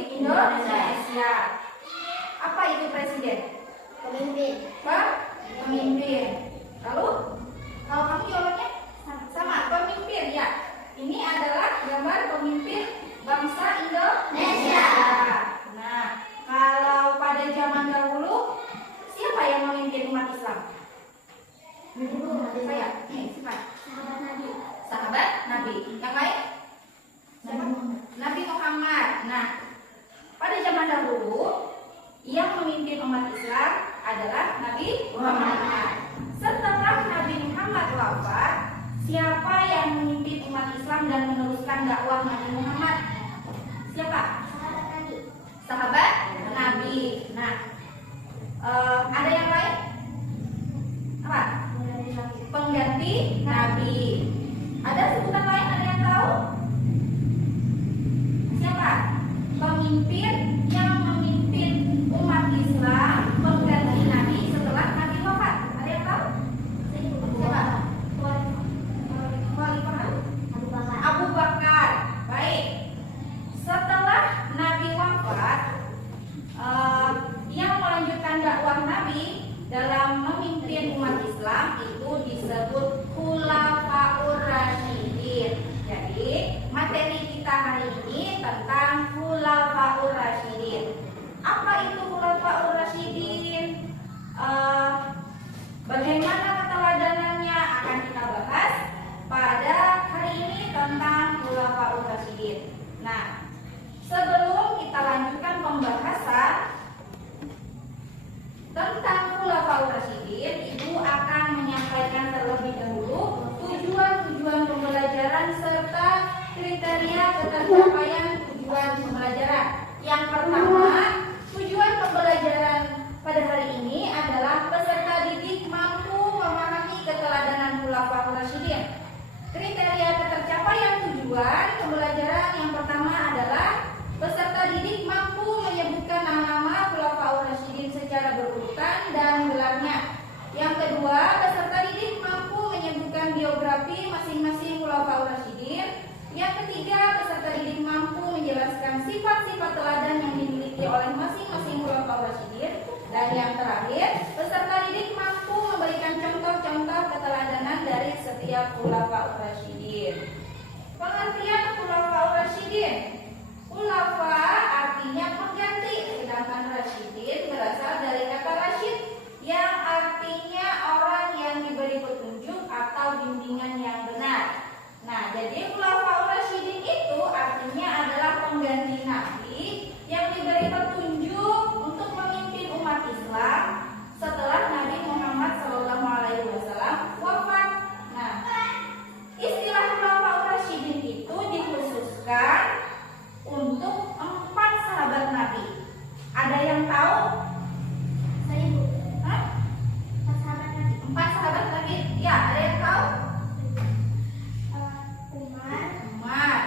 Republik Indonesia. Apa itu presiden? Pemimpin. Pemimpin. Lalu kalau kamu jawabannya sama, pemimpin ya. Ini adalah gambar pemimpin bangsa Indonesia. Nah, kalau pada zaman dahulu siapa yang memimpin umat Islam? Saya. Sahabat Nabi. Sahabat Nabi. Yang lain? Nabi Muhammad. Nah, pada zaman dahulu yang memimpin umat Islam adalah Nabi Muhammad. Setelah Nabi Muhammad wafat, siapa yang memimpin umat Islam dan meneruskan dakwah Nabi Muhammad? Siapa? Sahabat Nabi. Sahabat Nabi. Nah, ada yang lain? Apa? Pengganti Nabi. Ada sebutan lain? Ada yang tahu? Siapa? Pemimpin yang memimpin umat Islam pengganti Nabi setelah Nabi wafat. Ada yang tahu? Siapa? Abu Bakar. Baik. Setelah Nabi wafat, yang melanjutkan dakwah Nabi dalam memimpin umat Islam itu disebut Khulafaur Rasyidin. Jadi materi kita hari ini tentang Khulafaur Rasyidin. Apa itu Khulafaur Rasyidin? Bagaimana keteladanannya akan kita bahas pada hari ini tentang Khulafaur Rasyidin. Nah, sebelum kita lanjutkan pembahasan tentang Khulafaur Rasyidin, Ibu akan menyampaikan terlebih dahulu tujuan-tujuan pembelajaran serta kriteria ketercapaian tujuan pembelajaran. Yang pertama, tujuan pembelajaran pada hari ini adalah peserta didik mampu memahami keteladanan Khulafaur Rasyidin. Kriteria ketercapaian tujuan pembelajaran yang pertama adalah peserta didik mampu menyebutkan nama-nama Khulafaur Rasyidin secara berurutan dan gelarnya. Yang kedua, peserta didik mampu menyebutkan biografi masing-masing Khulafaur Rasyidin. Yang ketiga, peserta didik mampu menjelaskan sifat-sifat teladan yang dimiliki oleh masing-masing Khulafaur Rasyidin. Dan yang terakhir, peserta didik mampu memberikan contoh-contoh keteladanan dari setiap Khulafaur Rasyidin. Pengertian Khulafaur Rasyidin. Khulafa artinya pengganti, sedangkan Rasyidin berasal dari kata Rasyid yang artinya orang yang diberi petunjuk atau bimbingan yang benar. Nah, jadi Khulafaur Rasyidin itu artinya adalah pengganti Nabi yang diberi petunjuk untuk memimpin umat Islam setelah Nabi Muhammad SAW wafat. Nah, istilah Khulafaur Rasyidin itu dikhususkan untuk 4 sahabat Nabi. Ada yang tahu? Saya Bu. Hah? 4 sahabat Nabi. 4 sahabat Nabi? Ya, ada yang tahu? Umar,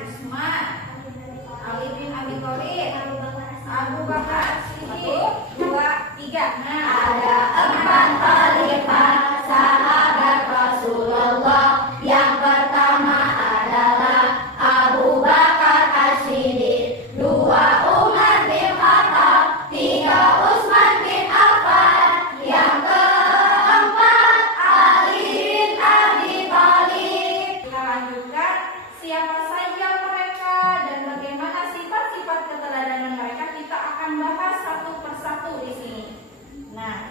Utsman, Ali bin Abi Thalib, Abu Bakar As-Siddiq. 2, 3. Nah, Ada 4 khalifah sahabat Rasulullah. Yang pertama adalah Abu Bakar As-Siddiq, 2 Umar bin Khattab, 3 Utsman bin Affan, yang keempat Ali bin Abi Thalib. kita lanjutkan siapa saja mereka dan bagaimana sifat-sifat keteladanan mereka. Kita akan bahas satu persatu di sini. Nah,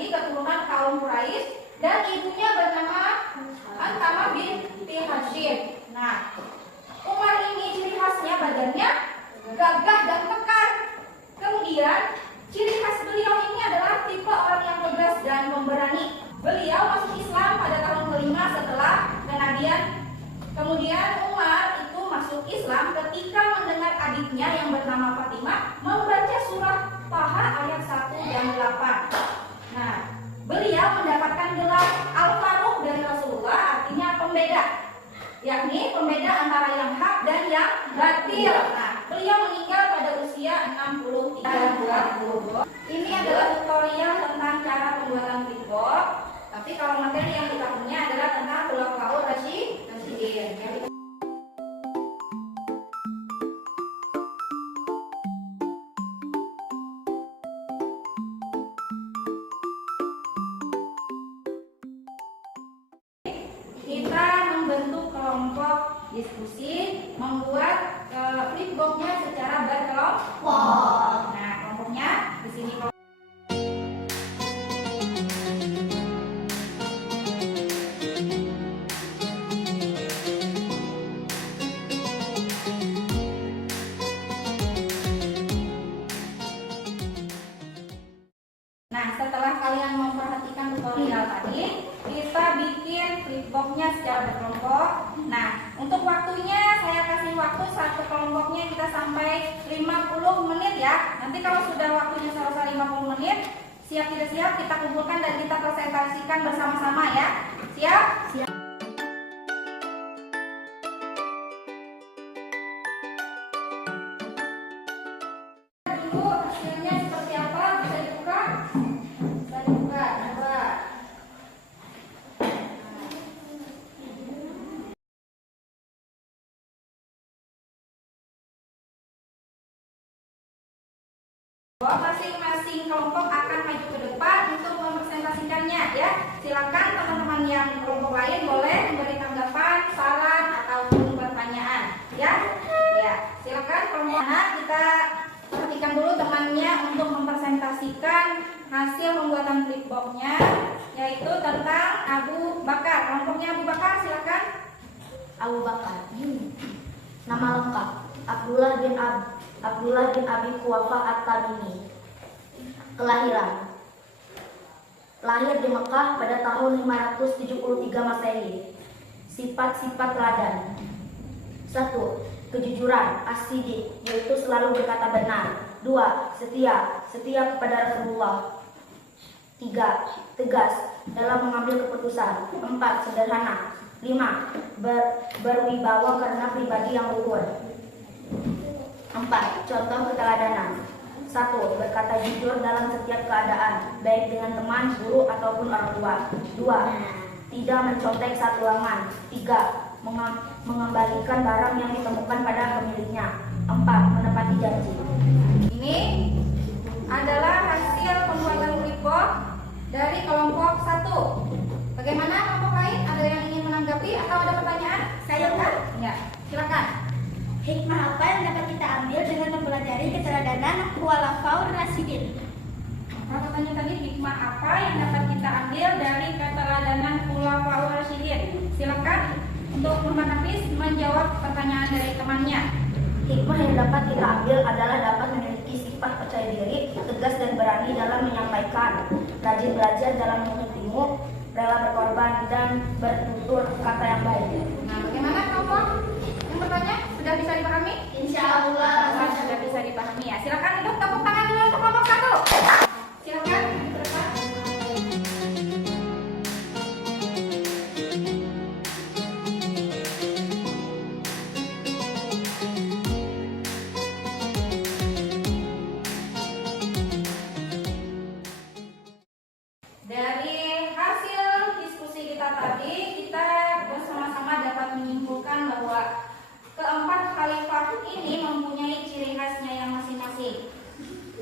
tadi keturunan kaum Quraisy dan ibunya bernama Antamah binti Hashim. Nah, Umar ini ciri khasnya badannya gagah dan kekar. Kemudian ciri khas beliau ini adalah tipe orang yang tegas dan pemberani. Beliau masuk Islam pada tahun kelima setelah kenabian. Kemudian Umar itu masuk Islam ketika mendengar adiknya yang bernama Fatimah membaca surah Taha ayat 1 dan 8. Nah, beliau mendapatkan gelar Al-Faruq dari Rasulullah, artinya pembeda, yakni pembeda antara yang hak dan yang batil. Nah, beliau meninggal pada usia 63 dan 20. Ini adalah tutorial tentang cara pembuatan flipboard. Tapi kalau materi yang kita punya adalah tentang Khulafaur Rasyidin. Kita membentuk kelompok diskusi, membuat flipboardnya secara berkelompok. Nah, kelompoknya di sini. Nah, setelah kalian memperhatikan tutorial tadi, kita bikin flipboardnya secara berkelompok. Nah, untuk waktunya saya kasih waktu satu kelompoknya kita sampai 50 menit ya. Nanti kalau sudah waktunya selesai 50 menit, siap tidak siap kita kumpulkan dan kita presentasikan bersama-sama ya. Siap? Siap. Dulu hasilnya seperti apa? Bisa dibuka? Bisa dibuka, coba. Masing-masing kelompok akan maju ke depan untuk mempresentasikannya ya. Silakan teman-teman yang kelompok lain boleh memberi tanggapan, saran ataupun pertanyaan ya. Ya, silakan kelompok kita perhatikan dulu temannya untuk mempresentasikan hasil pembuatan flipboardnya, yaitu tentang Abu Bakar. Kelompoknya Abu Bakar, silakan. Abu Bakar. Nama lengkap Abdullah bin Abi Quhafa At-Tamimi. Kelahiran. Lahir di Mekah pada tahun 573 Masehi. Sifat-sifat teladan. 1. Kejujuran, as-sidiq, yaitu selalu berkata benar. 2. Setia kepada Rasulullah. 3. Tegas dalam mengambil keputusan. 4. Sederhana. 5. Berwibawa karena pribadi yang luhur. 4. Contoh keteladanan. 1. Berkata jujur dalam setiap keadaan, baik dengan teman, guru, ataupun orang tua. 2. Tidak mencontek saat ulangan. 3. Mengembalikan barang yang ditemukan pada pemiliknya. 4. Menepati janji. Ini adalah hasil pembuatan flipboard dari kelompok 1. Bagaimana kelompok lain? Ada yang ingin menanggapi atau ada pertanyaan? Saya kan? Ya, silakan. Hikmah apa yang dapat kita ambil dengan mempelajari keteladanan Khulafaur Rasyidin? Pertanyaannya tadi, hikmah apa yang dapat kita ambil dari keteladanan Khulafaur Rasyidin? Silakan untuk Muhammad Hafiz menjawab pertanyaan dari temannya. Hikmah yang dapat kita ambil adalah dapat memiliki sifat percaya diri, tegas dan berani dalam menyampaikan, rajin belajar dalam menuntut ilmu, rela berkorban dan bertutur kata yang baik. Nah, bagaimana kelompok yang bertanya? Sudah bisa dipahami? Insya Allah. Sudah bisa dipahami ya. Silakan untuk tepuk tangan dulu untuk kelompok 1. Silakan. Dari hasil diskusi kita tadi, kita bersama-sama dapat menyimpulkan bahwa keempat khalifah ini mempunyai ciri khasnya yang masing-masing.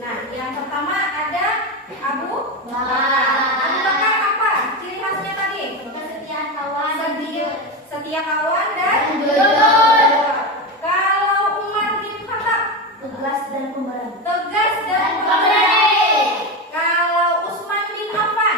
Nah, yang pertama ada Abu Bakar. Abu Bakar apa? Ciri khasnya tadi? Kesetiaan kawan, Setia kawan dan jujur. Kalau Umar bin Khattab, Tegas dan pemberani. tegas dan Pemberani. Kalau Utsman bin Affan,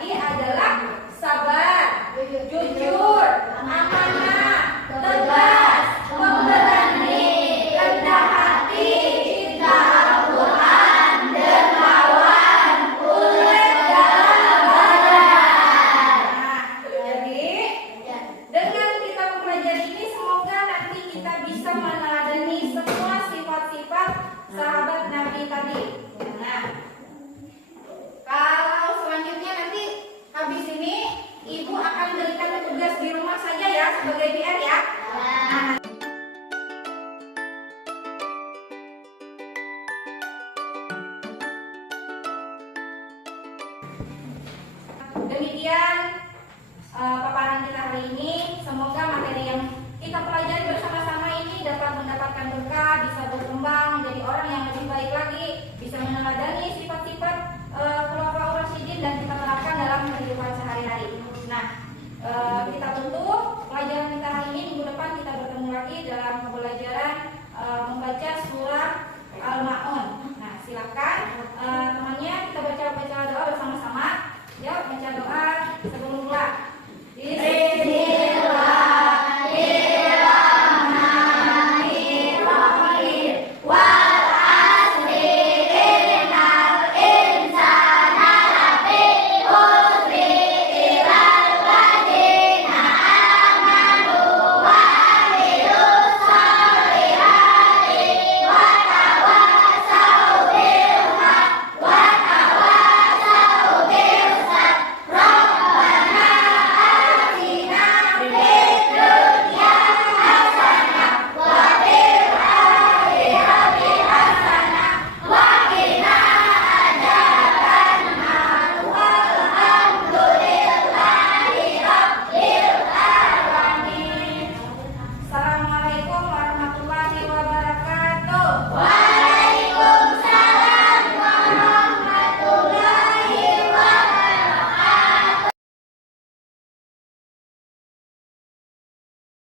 tadi adalah sabar, jujur, amanah, tegas, pemberani, rendah hati, cinta Al-Quran, dermawan, ulet dalam badan. Nah, jadi dengan kita mempelajari ini semoga nanti kita bisa meneladani semua sifat-sifat sahabat Nabi tadi. Nah, kalau selanjutnya nanti habis ini Ibu akan berikan tugas di rumah saja ya sebagai PR ya. Demikian paparan kita hari ini. Semoga materi yang kita pelajari bersama-sama ini dapat mendapatkan berkah, bisa berkembang menjadi orang yang lebih baik lagi, bisa meneladani sifat-sifat Khulafaur Rasyidin dan kita terapkan dalam kehidupan sehari-hari. Nah, kita tutup pelajaran kita hari ini. Minggu depan kita bertemu lagi dalam pembelajaran membaca surah Al-Ma'un. Nah, silakan